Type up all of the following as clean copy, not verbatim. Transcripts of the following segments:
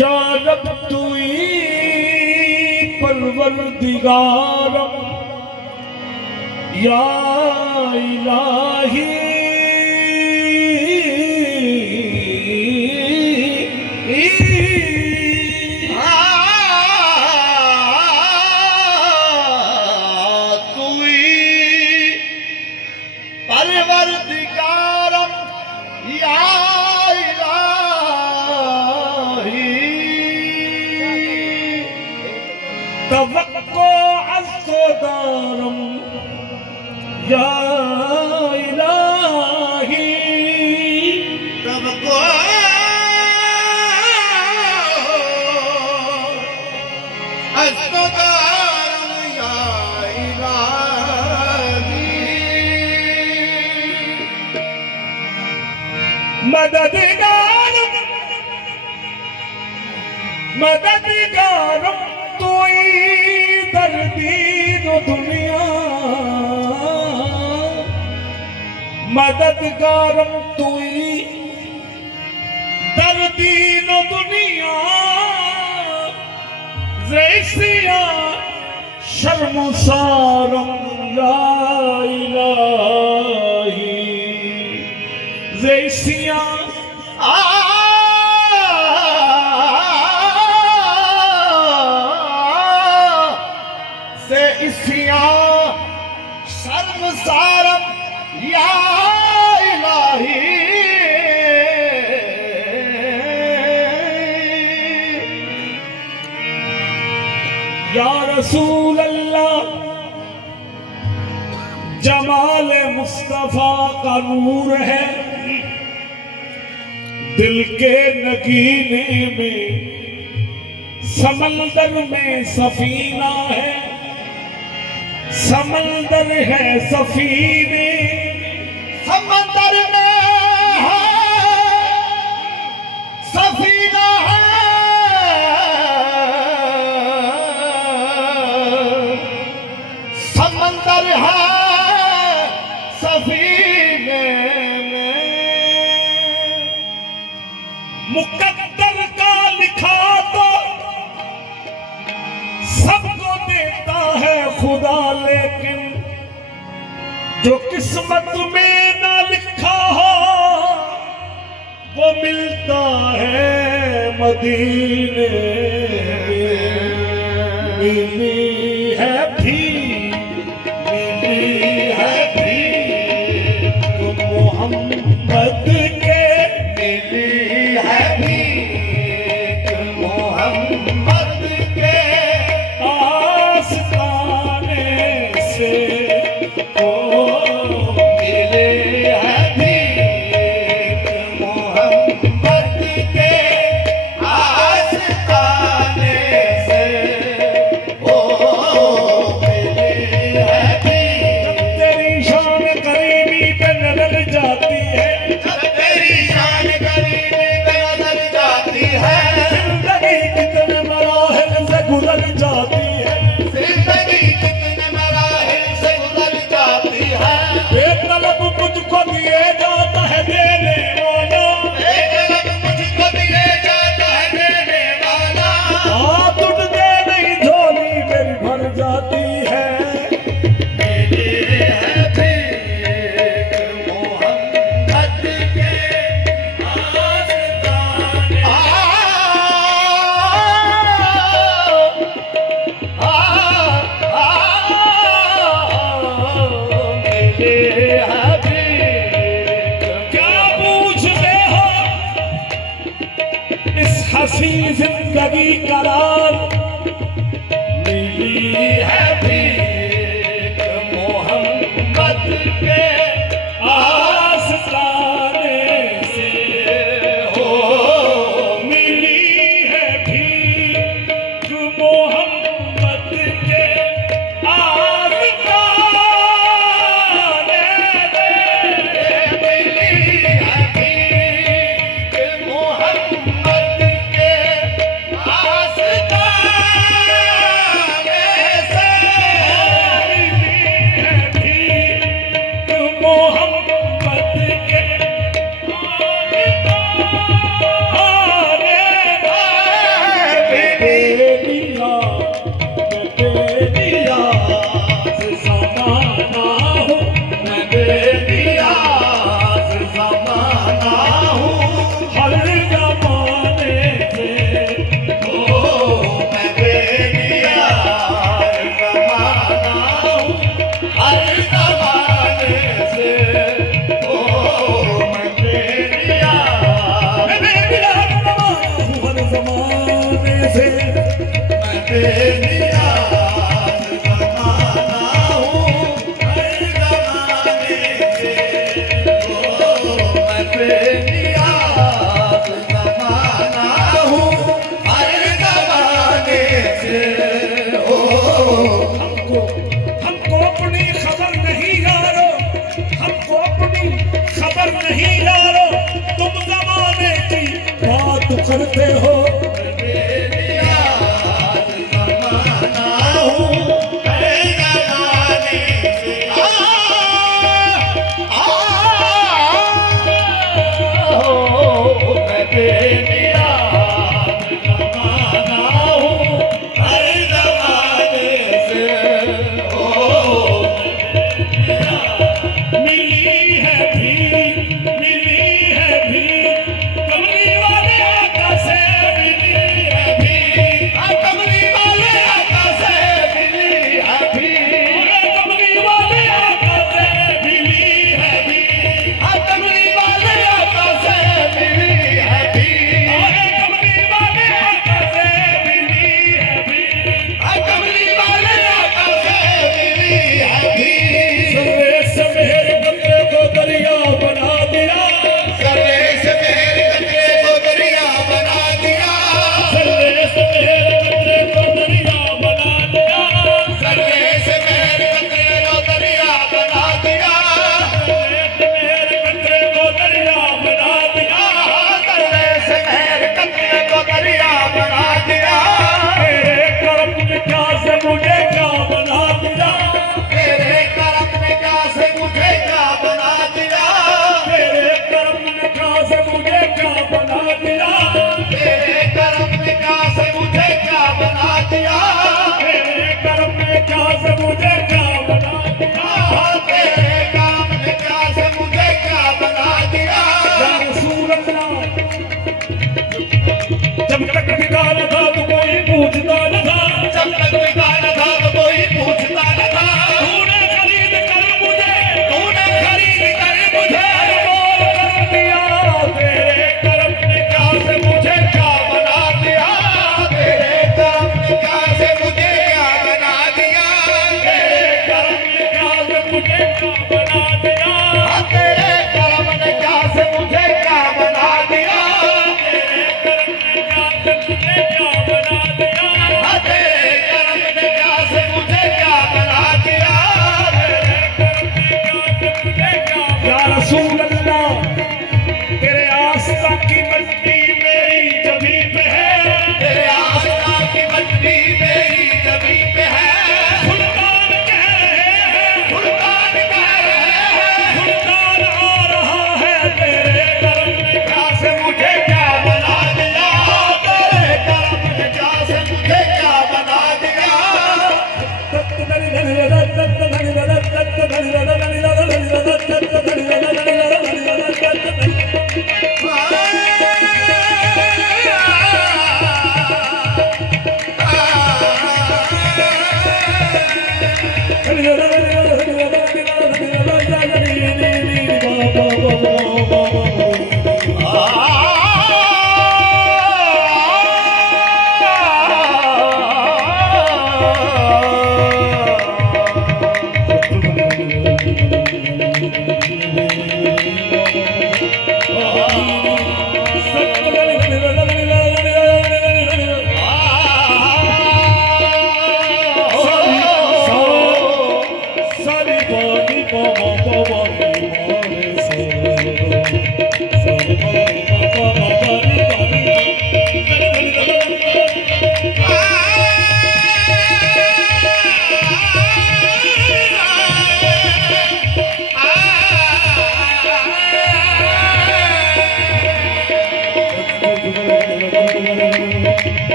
या रब तुई परवरदिगारम या इलाही तुई परवरदिगारम या तवक्को अस्सोदारम या इलाही तवक्को अस्सोदारम या इलाही मददगारम मददगारम तोई दर्दीनो दुनिया मददगारम तोई दर्दीनो दुनिया जैसिया शर्मसारम या इलाही जैसिया शर्मसारम या इलाही या रसूल अल्लाह जमाल मुस्तफा का नूर है दिल के नगीने में समंदर में सफीना है समंदर है सफीने समंदर में है सफीना है समंदर है सफीने में मुकद्दर का लिखा तो सबको देता है खुदा लेकिन जो किस्मत में ना लिखा हो वो मिलता है मदीने में मिली है भी तो मोहम्मद के मिली है भी मोहम्मद के आस्ताने से ओ मिले हैं भी मोहम्मद के आस्ताने से ओ मिले हैं भी तेरी शान करीबी पे नजर जाती है तेरी शान करीबी पे नजर जाती है हंसी जिंदगी करार मिली है भीख मोहम्मद के आस्ताने से हो मिली है भीख मोहम्मद के आस्ताने से। मिली है भीख मोहम्मद के आस्ताने से मोहम्मद के बेलिया बेलिया से समाना हूँ मैं बेलिया से समाना हूँ हर जमाने से मैं बेलिया ज़माना हूँ हर ज़माने से ओ मैं बेलिया मैं बेलिया हर जमाने से मैं बेलिया ज़माना हूँ हर ज़माने से ओ मैं बेलिया ज़माना हूँ हर ज़माने से ओ हमको अपनी खबर नहीं यारो हमको अपनी खबर नहीं यारो तुम जमाने की बात करते हो बेलिया ज़माना हूँ हर ज़माने से मैं बेलिया ज़माना हूँ हर ज़माने से ओ मिली है भी कमली वाले आका से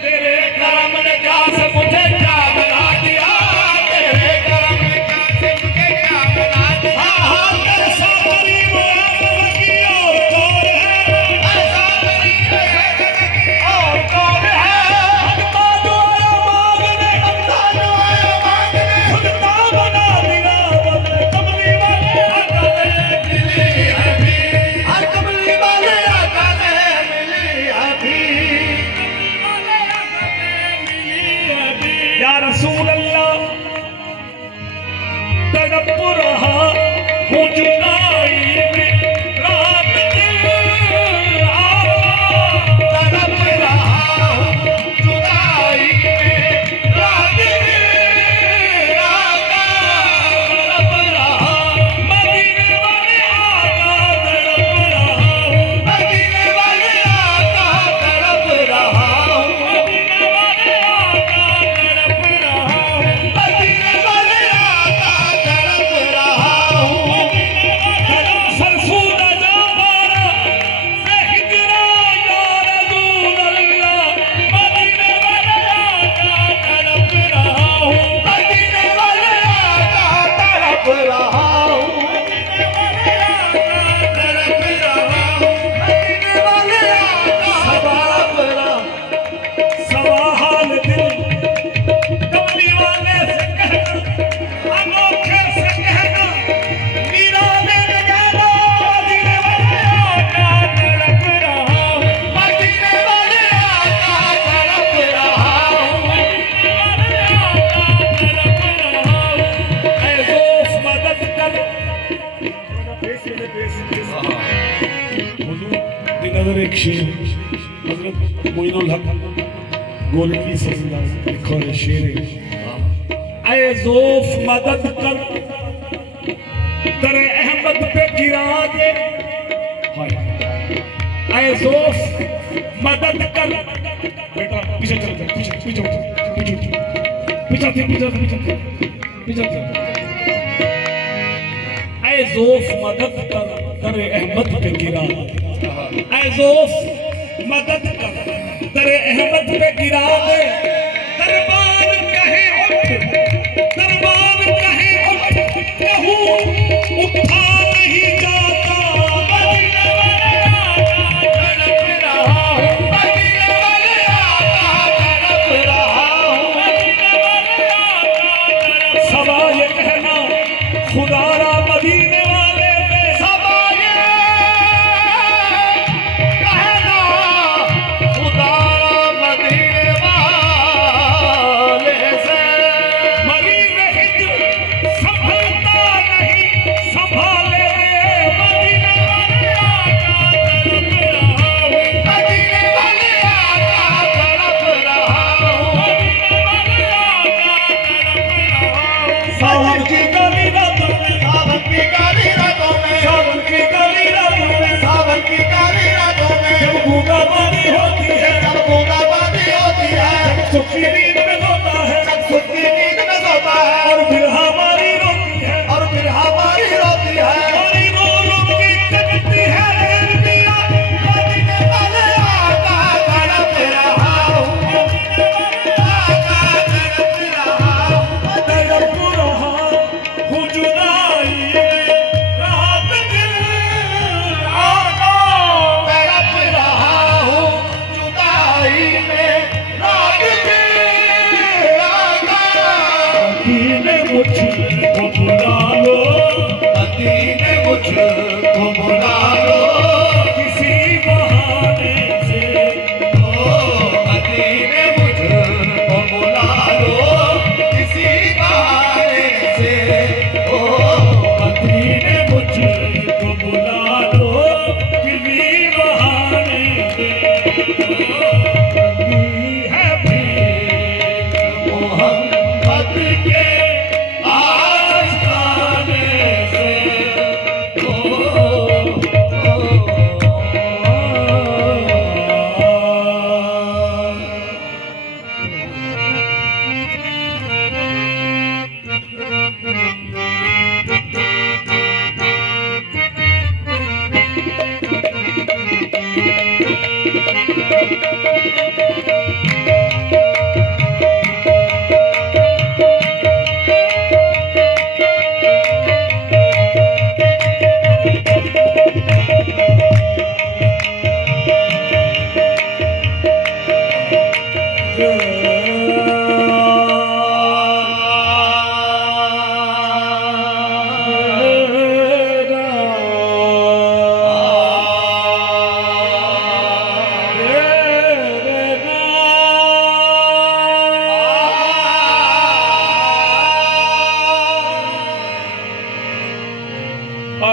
तेरे करम ने जास मुझे क्या बना दिया, तेरे करम ने जास मुझे क्या बना दिया। ऐसा करीब की और कौन है, ऐसा करीब है और कौन है, अगता जो आया मांगने, अगता जो आया मांगने, खुदता बना दिया बंदे कमली वाले आका ने मिली अभी, हर कमली वाले आका ने मिली अभी, कमली वाले आका ने मिली अभी। या रसूल अल्लाह तड़प रहा हूँ जुदाई में रात दिन आवा तड़प रहा हूँ जुदाई में, रात दिन आका तड़प रहा, मदीने वाले आका तड़प रहा हूँ मदीने वाले आका तड़प रहा हूँ, मदीने वाले आका तड़प रहा हूँ मदीने वाले आका तड़प रहा हूँ। कदम सरसूद जावारा से हिजरा या रसूल अल्लाह मदीने वाले आका तड़प रहा हूँ मदीने वाले आका तड़प रहा हूँ, मदीने वाले आका तड़प रहा हूँ, मदीने वाले आका तड़प रहा हूँ। सवाहाल दिल कमली वाले से कहना अनोखे से कहना मीरा ने जाना मदीने वाले आका तड़प रहा हूँ मदीने वाले आका तड़प रहा हूँ, मदीने वाले आका तड़प रहा हूँ ऐ ज़ौफ़ मदद कर हुजूर की नज़र एक शेर हज़रत मोइनुल हक गोलकी सल्लल्लाहु लिखा है शेर है ऐ ज़ौफ़ मदद कर दरे अहमद पे गिरा दे हाय ऐ ज़ौफ़ मदद कर बेटा पीछे चल पीछे पीछे पीछे पीछे पीछे पीछे पीछे ऐ ज़ौफ़ मदद कर दरे अहमद पे गिरा ऐ ज़ौफ़ मदद कर दरे अहमद पे गिरा दे दरबार कहे उठ दरबार कहे उठ कहूँ उठा नहीं जाता मदीने वाले आका तड़प रहा हूँ, मदीने वाले आका तड़प रहा हूँ, मदीने वाले आका सबा ये कहना खुदारा मदीने वाले पे सबाये कहना खुदा मदीने वाले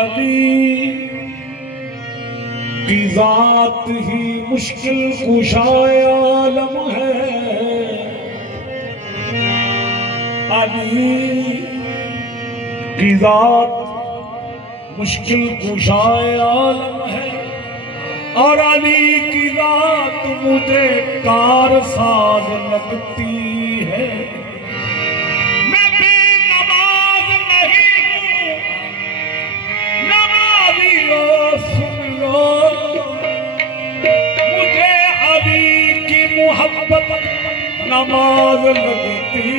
अली की जात ही मुश्किल कुशाए आलम है। अली की जात मुश्किल कुशाए आलम है और अली की जात मुझे कारसाज लगती है। मैं बेनमाज नहीं हूँ, नमाजियों सुन लो, मुझे अली की मोहब्बत नमाज लगती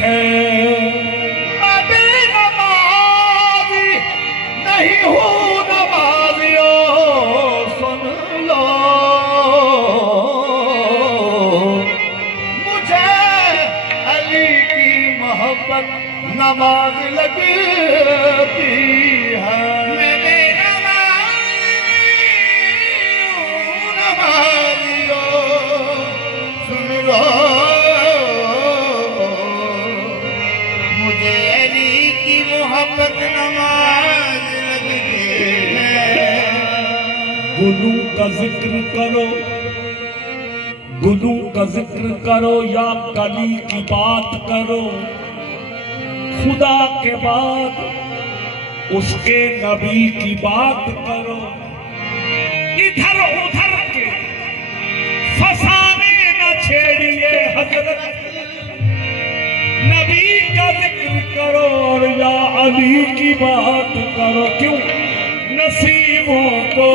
है। मैं बेनमाजी नहीं हूँ, नमाजियों सुन लो, मुझे अली की मोहब्बत नमाज लगती है। मैं बेनमाजी हूँ, नमाजियों सुन लो, मुझे अली की मोहब्बत नमाज लगती है। गुलू का जिक्र करो, गुलू का जिक्र करो या कली की बात करो, खुदा के बाद उसके नबी की बात करो। इधर उधर के फसाने न छेड़िए हजरत, नबी का जिक्र करो और या अली की बात करो। क्यों नसीबों को